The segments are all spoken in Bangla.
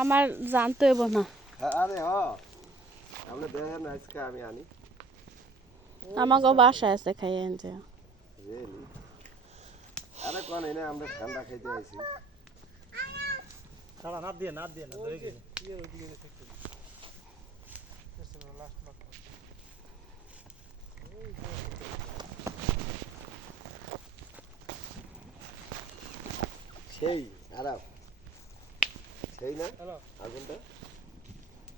আমার জানতে হইব না। আরে হ আপনি দেখেন আজকে আমি আনি আমাকে বাসায় আছে খাইয়ে আনছে। রিয়েলি আরে কোন এনে আমরা ঠান্ডা খাইতে আইছি সারা না দিয়ে না ধরে গেছে ইয়ে ওই দিকে গেছে লাস্ট মাস সেই আরাম সেই না আগুনটা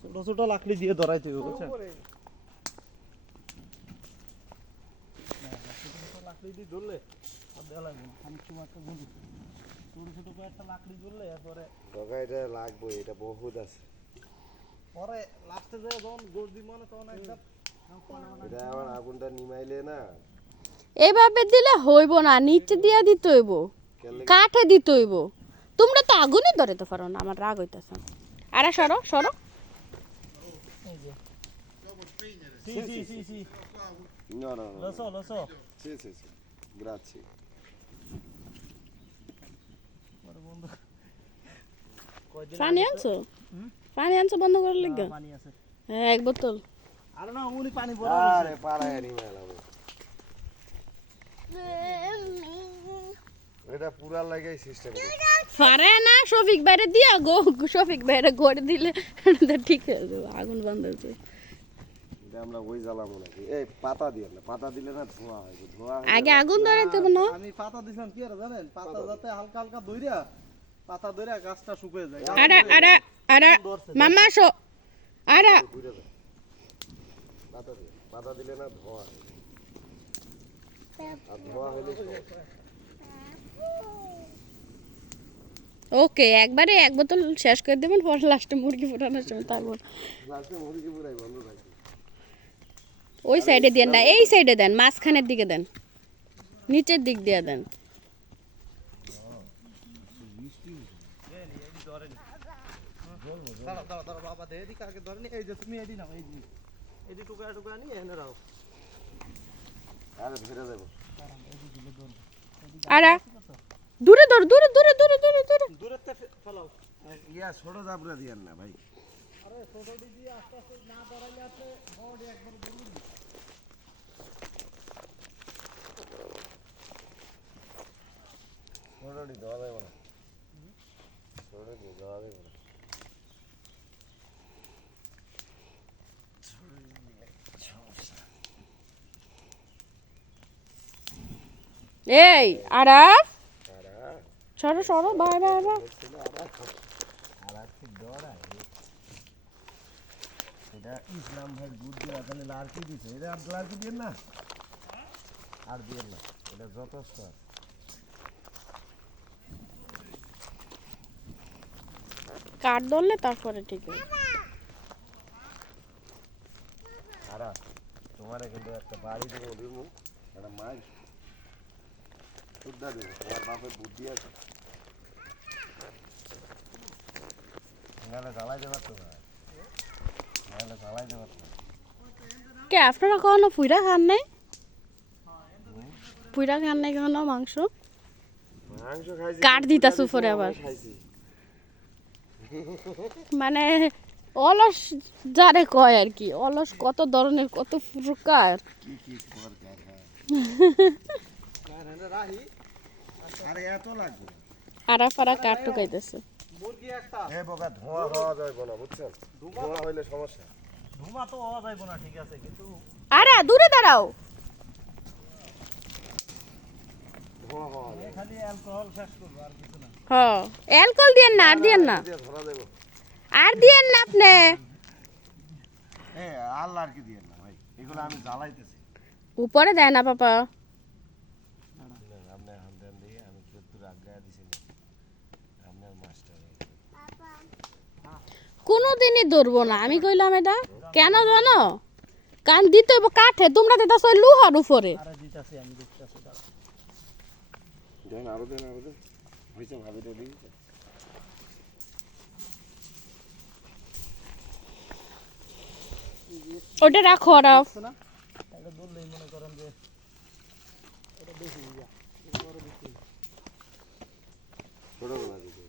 ছোট ছোট লাকড়ি দিয়ে ধরাইতে হবে বুঝছেন লাকড়ি দিয়ে ধরলে আর দেওয়া লাগবে আমি তোমার একটা বলি ছোট ছোট কয়েকটা লাকড়ি ধরলে এরপরে ডগা এটা লাগবে এটা বহুত আছে পরে লাস্টে যে যখন গোল দিব না তখন একদম এটা আবার আগুনটা নিমাইলে না এইভাবে দিলে হইব না, নিচে দিয়া দিতে হইব, কাঠে দিতে হইব। তোমরা তো আগুনই ধরে তো পারো না, আমার রাগ হইতেছে। আরে সরো সরো। Sì, sì, sì, sì. No, no, no. Lo so. Sì, sì, sì. Grazie. পানি আনছো? পানি আনছো বন্ধ করার লাগবে? পানি আছে। হ্যাঁ, এক বোতল। আরে না উনি পানি ভরা আরে পাড়ায় নি মেলাবো এটা পুরা লাগাই সিস্টেম পারে না, শফিক বাইরে দিয়া গো, শফিক বাইরে গড়ে দিলে ঠিক হয়ে যাবে, আগুন বন্ধ হয়েছে। এটা আমরা ওই জ্বালাবো নাকি এই পাতা দিয়ে না, পাতা দিলে না ধোঁয়া হয়, ধোঁয়া আগে আগুন ধরে দেবো না। আমি পাতা দিছিলাম কি আর জানেন পাতা যাতে হালকা হালকা ধইরা পাতা ধইরা গাছটা শুকিয়ে যায় আরে আরে আরে মামা শো আরে পাতা দিলে না ধোঁয়া হয় আর ধোঁয়া হলে ওকে, একবারে এক বোতল শেষ করে দেবেন, পরে লাস্টে মুরগি ফোটানোর সময় তারপর লাস্টে মুরগি পুরাই বন্ধ থাকে ওই সাইডে দেন না, এই সাইডে দেন, মাঝখানের দিকে দেন, নিচের দিক দিয়ে দেন। দাঁড়া বাবা দে এদিকে আগে ধরেনি এই যে তুমি এদি নাও এই যে এদি টুকরা টুকরা নিয়ে এনে রাও আরে ধরে দেবো আরে দূরে ধর, দূরে দূরে দূরে দূরে দূরে দূরে তে ফলাও ইয়া ছোট জাবরা দিয়েন না ভাই আরে ছোটটি দিয়ে আস্তে আস্তে না ধরাইলে আপনি বড় একবার ধরুন ছোটটি দেওয়া যাবে না ছোটটি দেওয়া যাবে না এই আরাফ সরো সরো, বাই বাই বাই। এটা ইসলাম ভাই দুধ দিয়ে তাহলে লাড়কি দিছে এটা আর লাড়কি দিয়ে না আর দিয়ে না এটা যথেষ্ট কাঠ ধরলে তারপরে ঠিক আছে। খারাপ তোমার কিন্তু একটা বাড়ি দেবো দিব একটা মাছ শুদ্ধা দেবো তোমার বাপের বুদ্ধি আছে নাহলে জ্বালাইতে পারতো না নাহলে জ্বালাইতে পারতো না কে আপনারা কখনো পুইরা খান নাই? পুইরা খান নাই কখনো মাংস? মাংস খাইছি কাঠ দিতাছ উপরে আবার। খাইছি মানে অলস যারে কয় আর কি, অলস কত ধরনের কত প্রকার। কি কি খবর রাহি আরে এত লাগবে আরা ফারা কাঠ টুকাইতেছে। মুরগি একটা এ বোকা ধোঁয়া হওয়া যাবে না বুঝছেন ধোঁয়া হইলে সমস্যা ধুমা তো হওয়া যাইব না ঠিক আছে কিন্তু আরে দূরে দাঁড়াও। ধোঁয়া হওয়া যাবে খালি অ্যালকোহল শেষ করবো আর কিছু না হ্যাঁ, অ্যালকোহল দিয়েন না, আর দিয়েন না, দিয়ে ধরা দেবো আর দিয়েন না আপনি। এ আল্লাহ আর কি দিয়ে না ভাই এগুলো আমি জ্বালাইতেছি উপরে দেয় না পাপা। আপনার হান্দান দিয়ে আমি চতুর আজ্ঞা দিছি না আপনার মাস্টার কোনোদিনই ধরবো না, আমি কইলাম এটা কেন জানো, কান দিতে হইব কাঠে, তোমরা দিতেছ লোহার উপরে। আরে দিতাছি আমি দেখতাছি দেন আরো দেন হয়েছে ভাবি তো দিই ওটা রাখো আরাফ। না এটা বললেই মনে করেন যে এটা বেশি যা ছোটবেলা দিকে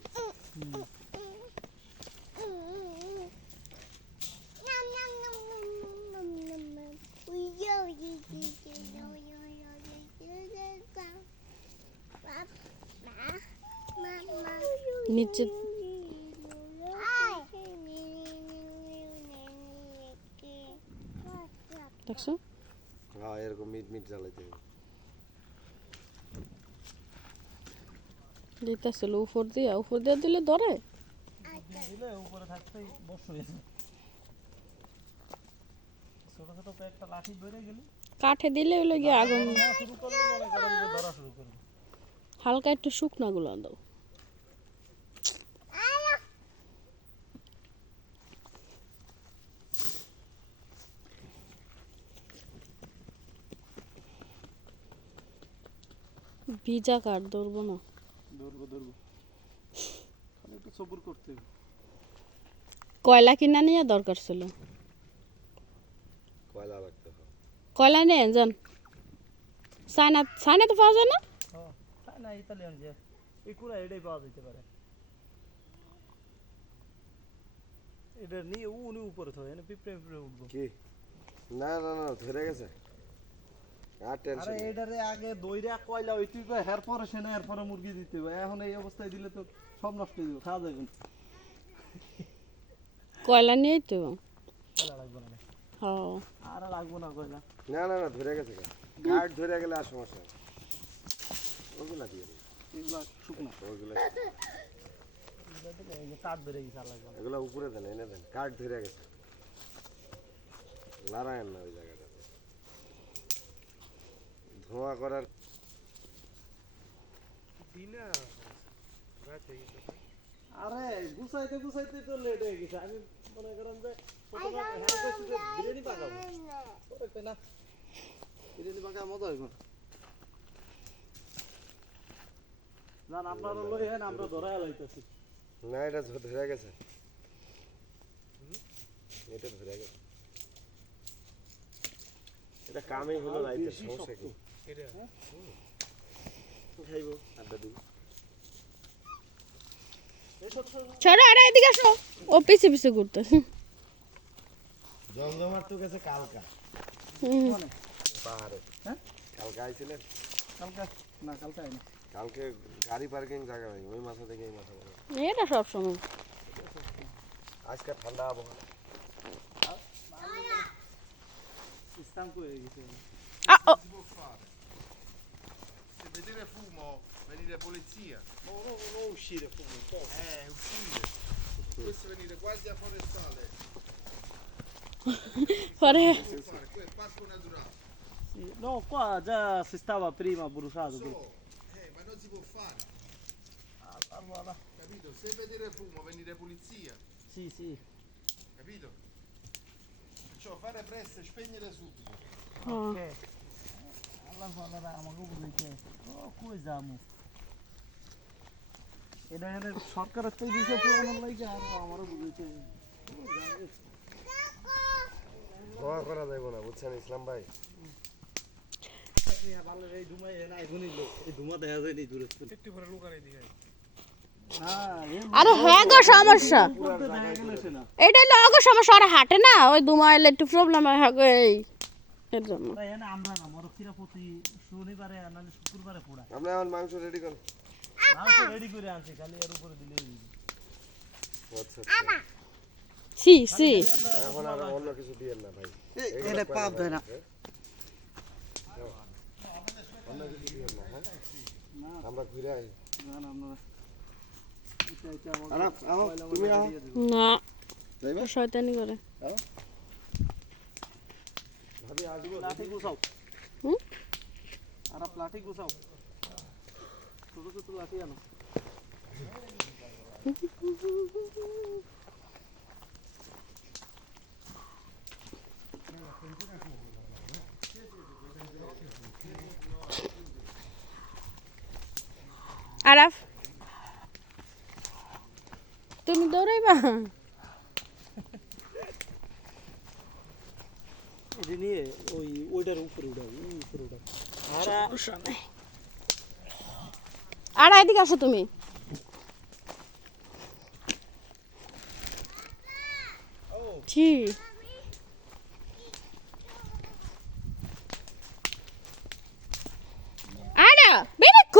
নিচে দেখছো হ্যাঁ এরকম মিট মিট জ্বালাইতে হবে। দিতেছিল উপর দিয়ে দিলে ধরে। দিলে উপরে থাকতেই বস হয়েছে। ছোট ছোট কয়েকটা লাঠি ধরে গেলি কাঠে দিলে ওই গিয়ে আগুন নেওয়া শুরু করলে মনে করেন যে ধরা শুরু করবে। হালকা একটু শুকনা গুলো দাও। ভিজা কাঠ ধরবো না। ধরবো খালি একটু সবুর করতে হবে। কয়লা কিনা নিয়ে দরকার ছিল। কয়লা লাগতে হবে। কয়লা নেই জান চায়না তো পাওয়া যায় না। হ্যাঁ তাই না, ইতালিয়ান যে এই কুড়া এটাই পাওয়া যেতে পারে। এটা নিয়ে উনি উপরে থাকে না, পিঁপড়ে উঠবো। কি না না না ধরে গেছে আর আরে টেনশন নেই। এটারে আগে দইরা কয়লা ওই তুই হের পরে সেনা এর পরে মুরগি দিতে হবে। এখন এই অবস্থায় দিলে তো সব নষ্ট হয়ে যাবে, খাওয়া যাবে না। কয়লা নিয়েই তো। কয়লা লাগবে না, হ্যাঁ আর লাগবো না কয়লা। না না না ধরে গেছে কাঠ ধরে গেলে আর সমস্যা নেই। ওগুলা দিয়ে দিই। এগুলা শুকনা, ওগুলা এগুলা দিলে এই যে কাঠ ধরে গেছে, আর লাগবে না। এগুলা উপরে দেন এনে দেন কাঠ ধরে গেছে লড়ায়েন না ওই জায়গাটাতে ধোঁয়া করার আরে গুছাইতে তো লেট হয়ে গেছে। আমি মনে করেন যে বিরিয়ানি পাকাবো, না বিরিয়ানি পাকা মজা হইব না। আপনারা লই হেন, আমরা ধরা লাইতেছি। না এটা ধরে গেছে এটা ধরে গেছে এটা কামই হলো রাইতে সমস্যা কি এটা খাইবো আড্ডা দিব চলো আরে এদিকে আসো। ও পিছে পিছে ঘুরতে। জমজমার তো গেছে কালকা হুম। পাহাড়ে হ্যাঁ কালকা আইছিলেন কালকে আইনা। কালকে গাড়ি পার্কিং জায়গা নাই ওই মাথা থেকে এই মাথা বড় এটা সব সময় আজকে ঠান্ডা আবহাওয়া ইসলাম কই হয়ে গেছে। ও Si può fare. Se vedete fumo, venite polizia. No uscire fumo un po'. Uscite. Questo venite quasi a forestale. পরে Si può fare, qui è parco naturale. Sì. No, qua già si stava prima bruciato. So, ma non si può fare. Allora, Capito? Se vedete fumo, venite polizia. sì. Capito? Perciò fare presto e spegnere subito. Ok. Allora, আমাকে বুঝাইতে কই যামু। এটা এখানে সরকারের তো দিছে পুরানোর লাগে, আর আমারও বুঝাইতে ধোয়া করা যাইব না বুঝছেন ইসলাম ভাই এই ধুমা এনে আইগুনি লোক, এই ধুমা দেখা যায় নি দূরে একটু পরে লোক আর এদিকে আরে হ্যাঁ গো সমস্যা এটাই তো আগো সমস্যা। আর হাঁটে না ওই দুমাইলে একটু প্রবলেম হয় গো এই এর জন্য। আমরা না মরকিরা প্রতি শনিবারে আর নাহলে শুক্রবারে পোড়া আমরা এখন মাংস রেডি করেন মাংস রেডি করে আনছি, খালি এর উপরে দিলেই হয়ে যাবে। আচ্ছা সি সি এখন আর অন্য কিছু দিয়েন না ভাই এলে পাপ দেয় না। অন্য কিছু দিয়েন না হ্যাঁ আমরা ঘুরে আই না না আমরা এটা আরাম আও তুমি আও না যাইবা শয়তানি করে। ভাবি আসবো লাঠি গুছাও। হুম আর লাঠি গুছাও, ছোট ছোট লাঠি আনো। আরাফ তুমি দৌড়াইবা। এটা নিয়ে ওইটার উপরে উঠাও, উপরে উঠাও। আর এদিকে আসো তুমি। ছি আরে বেরেক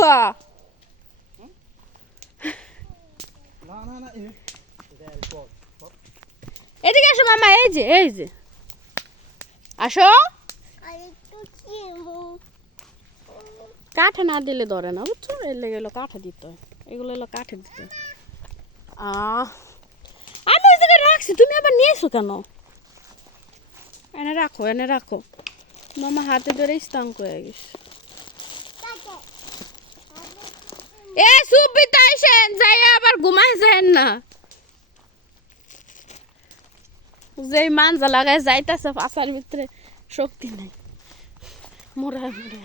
না এটা এরপর এদিকে আসো মামা, এই যে আসো। কাঠে না দিলে ধরে না, বুঝছো? এর লেগে এলো কাঠে দিতে হয়, এগুলো এলো কাঠে দিতে হয়। আমি ওই জায়গায় রাখছি, তুমি আবার নিয়েছো কেন? এনে রাখো মামা, হাতে ধরে স্তাঙ্ক হয়ে গেছে। এ সুবিত আইসেন, যাই আবার ঘুমাই যান না। যেই মানজা লাগায় যাইতাছে পাশার ভিতরে শক্তি নাই, মোরা মোরা